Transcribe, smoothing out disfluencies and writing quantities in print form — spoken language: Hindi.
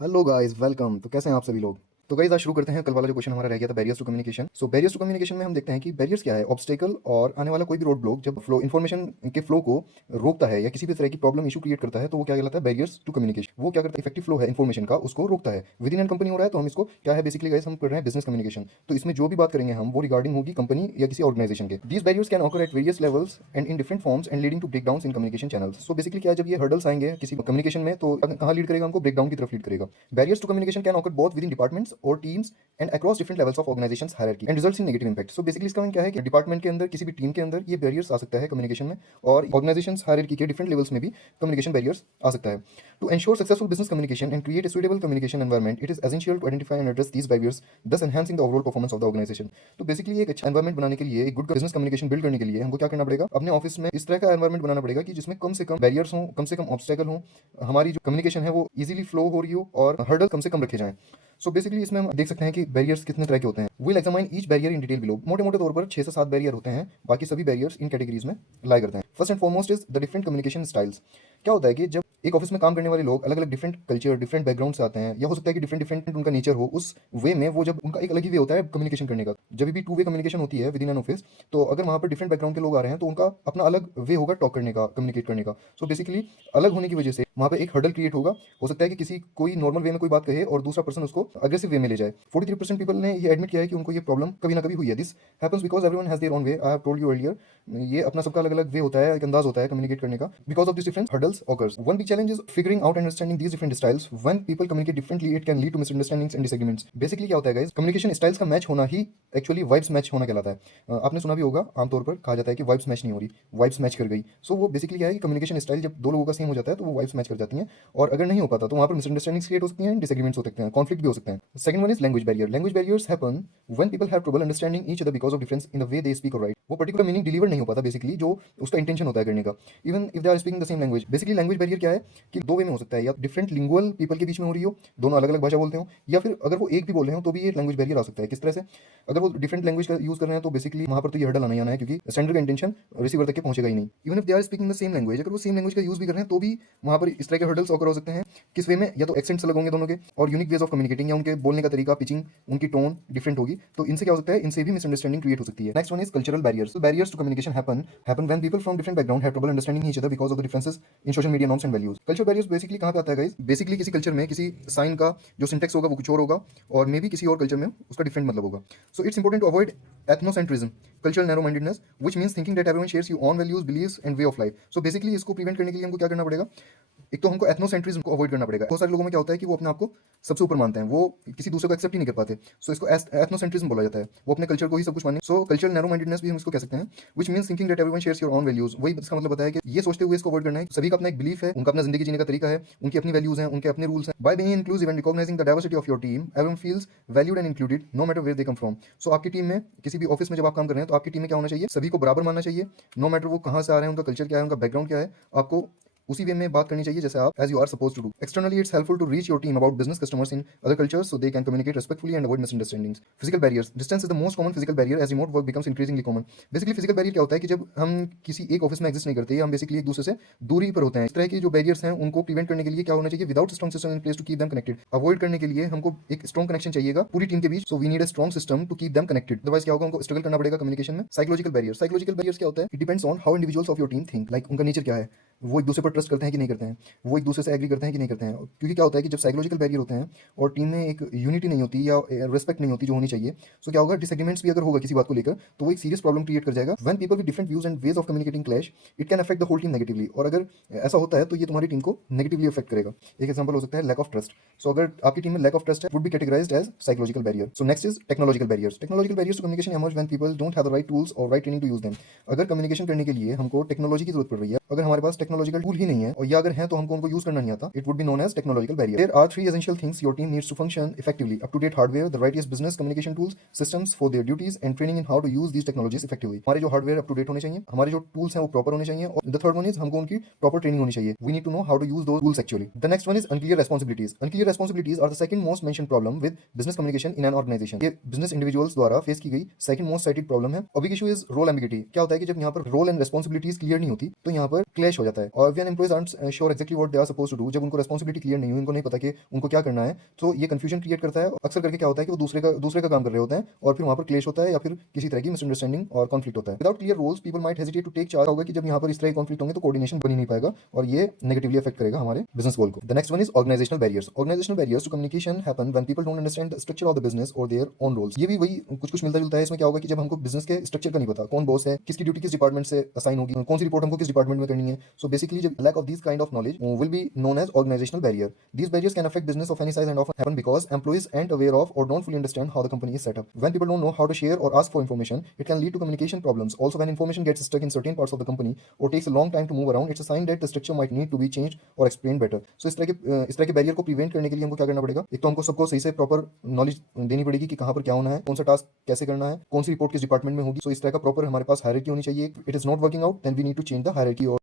Hello guys, welcome. तो कैसे हैं आप सभी लोग? तो गाइस आज शुरू करते हैं। कल वाला जो क्वेश्चन हमारा रह गया था barriers to communication. So barriers to communication में हम देखते हैं कि बैरियर्स क्या है, ऑब्स्टेकल और आने वाला कोई भी रोड ब्लॉक जब फ्लो इन्फॉर्मेशन के फ्लो को रोकता है या किसी भी तरह की प्रॉब्लम इशू क्रिएट करता है तो वो क्या कहलाता है, बैरियर्स टू कम्युनिकेशन। वो क्या करता है, इफेक्टिव फ्लो है इन्फॉर्मेशन का, उसको रोकता है। विद इन एन कंपनी हो रहा है तो हम इसको क्या है, बेसिकली गाइस हम कर रहे हैं बिजनेस कम्युनिकेशन। तो इसमें जो भी बात करेंगे हम वो रिगार्डिंग होगी कंपनी या किसी ऑर्गेनाइजेशन के। These barriers can occur at various levels and in different forms and leading to breakdowns in communication channels. So basically क्या है, जब ये हर्डल्स आएंगे किसी कम्युनिकेशन में तो कहाँ लीड करेगा, हमको ब्रेकडाउन की तरफ लीड करेगा। Barriers to communication can occur both within departments और teams and across different levels of organisations hierarchy and results in negative impact. So basically इसका मीन क्या है कि डिपार्टमेंट के अंदर किसी भी टीम के अंदर ये बैरियर्स आ सकता है कम्युनिकेशन में, और ऑर्गेनाइजेशंस हायरार्की के डिफरेंट लेवल्स में भी कम्युनिकेशन बैरियर्स आ सकता है। To ensure successful business communication and create a suitable communication environment, it is essential to identify and address these barriers, thus enhancing the overall performance of the organization. तो बेसिकली एक अच्छा एनवायरमेंट बनाने के लिए, एक गुड बिजनेस कम्युनिकेशन बिल्ड करने के लिए हमको क्या करना पड़ेगा, अपने ऑफिस में इस तरह का एनवायरमेंट बनाना पड़ेगा कि जिसमें कम से कम बैरियर्स हों, कम से कम ऑब्स्टेकल हों, हमारी जो कम्युनिकेशन है वो इजीली फ्लो हो रही हो और हर्डल कम से कम रखे जाएं। सो बेसिकली इसमें हम देख सकते हैं कि बैरियर्स कितने तरह के होते हैं। Will examine each barrier in detail below. मोटे मोटे तौर पर 6 से 7 बैरियर होते हैं, बाकी सभी बैरियर्स इन कैटेगरीज में लाई करते हैं। First and foremost is the different communication styles. क्या होता है कि जब एक ऑफिस में काम करने वाले लोग अलग अलग डिफरेंट कल्चर, डिफरेंट बैकग्राउंड से आते हैं, या हो सकता है कि डिफरेंट डिफरेंट उनका नेचर हो, उस वे में वो जब उनका एक अलग ही वे होता है कम्युनिकेशन करने का। जब भी टू वे कम्युनिकेशन होती है विद इन एन ऑफिस, तो अगर वहाँ पर डिफरेंट बैकग्राउंड के लोग आ रहे हैं तो उनका अपना अलग वे होगा टॉक करने का, कम्युनिकेट करने का। सो बेसिकली अलग होने की वजह से वहाँ पे एक हर्डल क्रिएट होगा। हो सकता है कि किसी कोई नॉर्मल वे में कोई बात कहे और दूसरा पर्सन उसको अग्रेसिव वे में ले जाए। 43% पीपल ने ये एडमिट किया है कि उनको ये प्रॉब्लम कभी ना कभी हुई है। This happens because everyone has their own way. I have told you earlier, ये अपना सबका अलग अलग वे होता है, एक अंदाज होता है कम्युनिकेट करने का। Because of this different hurdles occurs. One big challenge is figuring out and understanding these different styles. When people communicate differently it can lead to misunderstandings and disagreements. Basically क्या होता है गाइस, कम्युनिकेशन स्टाइल्स का मैच होना ही एक्चुअली वाइब्स मैच होना कहलाता है। आपने सुना भी होगा, आमतौर पर कहा जाता है कि वाइब्स मैच नहीं हो रही, वाइब्स मैच कर गई। सो वो बेसिकली क्या है कि कम्युनिकेशन स्टाइल जब दो लोगों का सेम हो जाता है तो वो वाइब्स मैच कर जाती हैं, और अगर नहीं हो पाता तो वहाँ पर मिसअंडरस्टैंडिंग्स क्रिएट हो सकती हैं, डिसएग्रीमेंट्स हो सकते हैं, कॉन्फ्लिक्ट भी हो सकते हैं। Second one is language barrier. Language barriers happen when people have trouble understanding each other because of difference in the way they speak और राइट। वो पर्टिकुलर मीनिंग डिलीवर नहीं हो पाता बेसिकली, जो उसका इंटेंशन होता है करने का, even if they are speaking the same language. Basically language barrier क्या है कि दो वे में हो सकता है, या डिफरेंट लिंगुअल पीपल के बीच में हो रही हो, दोनों अलग अलग भाषा बोलते हो, या फिर अगर वो एक भी बोल रहे हो तो भी ये लैंग्वेज बैरियर आ सकता है। किस तरह से, अगर वो डिफरेंट लैंग्वेज का यूज कर रहे हैं तो बेसिकली वहाँ पर तो ये हर्डल आना ही आना है, क्योंकि सेंडर का इंटेंशन रिसीवर तक के पहुंचेगा ही नहीं। Even if they are speaking the same language, अगर वो सेम लैंग्वेज का यूज भी कर रहे हैं तो भी वहाँ पर इस तरह के हर्डल्स ऑकर हो सकते हैं। किस वे में, या तो एक्सेंट्स अलग होंगे दोनों के, और यूनिक वेज ऑफ कम्युनिकेटिंग, या उनके बोलने का तरीका, पिचिंग, उनकी टोन डिफरेंट होगी, तो इनसे क्या हो सकता है, इनसे भी मिसअंडरस्टैंडिंग क्रिएट हो सकती है। Next one is cultural barriers. So barriers to communication happen when people from different background have trouble understanding each other because of the differences in social media norms and values. Culture barriers basically कहाँ पे आता है guys? बेसिकली किसी कल्चर में किसी साइन का जो सिंटेक्स होगा वो कुछ और होगा, और मे बी किसी और कल्चर में उसका डिफरेंट मतलब होगा। So it's important to avoid ethnocentrism, cultural narrow-mindedness, which means thinking that everyone shares your own values, beliefs and way of life. So basically इसको प्रिवेंट करने के लिए हमको क्या करना पड़ेगा, एक तो हमको एथनोसेंट्रिज्म को अवॉइड करना पड़ेगा। बहुत सारे लोगों में क्या होता है कि वो अपने आप को सबसे ऊपर मानते हैं, वो किसी दूसरे को एक्सेप्ट ही नहीं कर पाते। सो इसको एथनोसेंट्रिज्म बोला जाता है, वो अपने कल्चर को ही सब कुछ माने। सो कल्चरल नैरो माइंडेडनेस भी हम इसको कह सकते हैं, which means thinking that everyone shares your own values. वही इसका मतलब बताया कि ये सोचते हुए इसको अवॉइड करना है, सभी का अपना एक बिलीफ है, उनका अपना जिंदगी जीने का तरीका है, उनकी अपनी वैल्यूज हैं, उनके अपने रूल्स हैं। By being inclusive and recognising the diversity of your team, everyone feels valued and included no matter where they come from. So आपकी टीम में, किसी भी ऑफिस में जब आप काम कर रहे हैं तो आपकी टीम में क्या होना चाहिए, सभी को बराबर मानना चाहिए, नो मैटर वो कहाँ से आ रहे हैं, उनका कल्चर क्या है, उनका बैकग्राउंड क्या है, आपको उसी वे में बात करनी चाहिए जैसे आप as you are suppose to do. Externally it's helpful to reach your team about business customers in other cultures so they can communicate respectfully and avoid misunderstandings. Physical barriers. Distance is the most common physical barrier as remote work becomes increasingly common. Basically physical barrier क्या होता है कि जब हम किसी एक ऑफिस में एग्जिस्ट नहीं करते, हम बेसिकली एक दूसरे से दूरी पर होते हैं। इस तरह की जो बैरियर्स हैं उनको प्रिवेंट करने के लिए क्या होना चाहिए, without strong system in place to keep them connected. Avoid करने के लिए हमको एक स्ट्रॉन्ग कनेक्शन चाहिएगा पूरी टीम के बीच। So we need a strong system to keep them connected, otherwise क्या होगा, उनको स्ट्रगल करना पड़ेगा कम्युनिकेशन में। Psychological barrier. साइकोलॉजिकल बैरियर्स क्या होता है, it depends on how individuals of your team think, like उनका नेचर क्या है, वो एक दूसरे पर ट्रस्ट करते हैं कि नहीं करते हैं, वो एक दूसरे से एग्री करते हैं कि नहीं करते हैं। क्योंकि क्या होता है कि जब साइकोलॉजिकल बैरियर होते हैं और टीम में एक यूनिटी नहीं होती या रिस्पेक्ट नहीं होती जो होनी चाहिए, सो क्या होगा, डिसएग्रीमेंट्स भी अगर होगा किसी बात को लेकर तो वो एक सीरियस प्रॉब्लम क्रिएट कर जाएगा। When people with different views and ways of communicating clash, it can affect the whole team negatively. और अगर ऐसा होता है तो ये तुम्हारी टीम को नेगेटिवली अफेक्ट करेगा। एक एग्जांपल हो सकता है लैक ऑफ ट्रस्ट। सो अगर आपकी टीम में लैक ऑफ ट्रस्ट है, would be categorised as psychological barrier. So next is technological barriers. Technological barriers to communication emerge when people don't have the right tools और right training to use them. अगर कम्युनिकेशन करने के लिए हमको टेक्नोलॉजी की जरूरत पड़ रही है, अगर हमारे पास टेक्नोलॉजिकल टूल ही नहीं है, और या अगर है तो हमको उनको यूज करना नहीं आता, it would be known as technological barrier. There are 3 essential things your team needs to function effectively: up to date hardware, the right business communication tools, systems for their duties and training in how to use these technologies effectively. हमारे जो हार्डवेयर अप टू डेट होने चाहिए, हमारे जो टूल्स हैं वो प्रॉपर होने चाहिए, और द थर्ड वन इज हमको उनकी प्रॉपर ट्रेनिंग होनी चाहिए। We need to know how to use those tools actually. The next one is unclear responsibilities. Unclear responsibilities are the second most mention problem with business communication in an organisation. ये बिजनेस इंडिविजुअल्स द्वारा फेस की गई सेकंड मोस्ट साइटेड प्रॉब्लम है। A big issue is role ambiguity. क्या होता है कि जब यहाँ पर रोल एंड रेस्पॉन्सिबिलिटीज क्लियर नहीं होती तो यहाँ पर क्लैश हो जाता है। आता है। और when employees aren't sure exactly what they are suppose to do, जब उनको रिस्पांसिबिलिटी क्लियर नहीं हुई, उनको नहीं पता कि उनको क्या करना है, तो ये कंफ्यूजन क्रिएट करता है। अक्सर करके क्या होता है कि वो दूसरे का काम कर रहे होते हैं और फिर वहां पर क्लेश होता है या फिर किसी तरह की मिसअंडरस्टैंडिंग और कॉन्फ्लिक्ट होता है। Without clear roles people might hesitate to take charge. होगा कि जब यहाँ पर इस तरह के कॉन्फ्लिक्ट होंगे तो कोऑर्डिनेशन बन ही नहीं पाएगा और ये नेगेटिवली अफेक्ट करेगा हमारे बिजनेस गोल को। The next one is organisational barriers. Organisational barriers to communication happen when people don't understand the structure of the business और देयर ओन रोल्स। ये भी वही कुछ मिलता जुलता है। इसमें क्या होगा कि जब हमको बिजनेस के स्ट्रक्चर का नहीं पता, कौन बॉस है, किसकी ड्यूटी किस डिपार्टमेंट से असाइन होगी, कौन सी रिपोर्ट हमको किस डिपार्टमेंट में करनी है। सो बेसिकली जब lack of this kind of knowledge will be known as organisational barrier. These barriers can affect business of any size and often happen because employees aren't aware of or don't fully understand how the company is set up. When people don't know how to share or ask for information, it can lead to communication problems. Also, when information gets stuck in certain parts of the company or takes a long time to move around, it's a sign that the structure might need to be changed or explained better. So इस तरह के बैरियर को प्रिवेंट करने के लिए हमको क्या करना पड़ेगा? एक तो हमको सबको सही से प्रॉपर नॉलेज देनी पड़ेगी कि कहाँ पर क्या होना है, कौन सा टास्क कैसे करना है, कौन सी रिपोर्ट किस डिपार्टमेंट में होगी। सो इस तरह का प्रॉपर हमारे पास हायरार्की होनी चाहिए। It is not working out, then we need to change the hierarchy और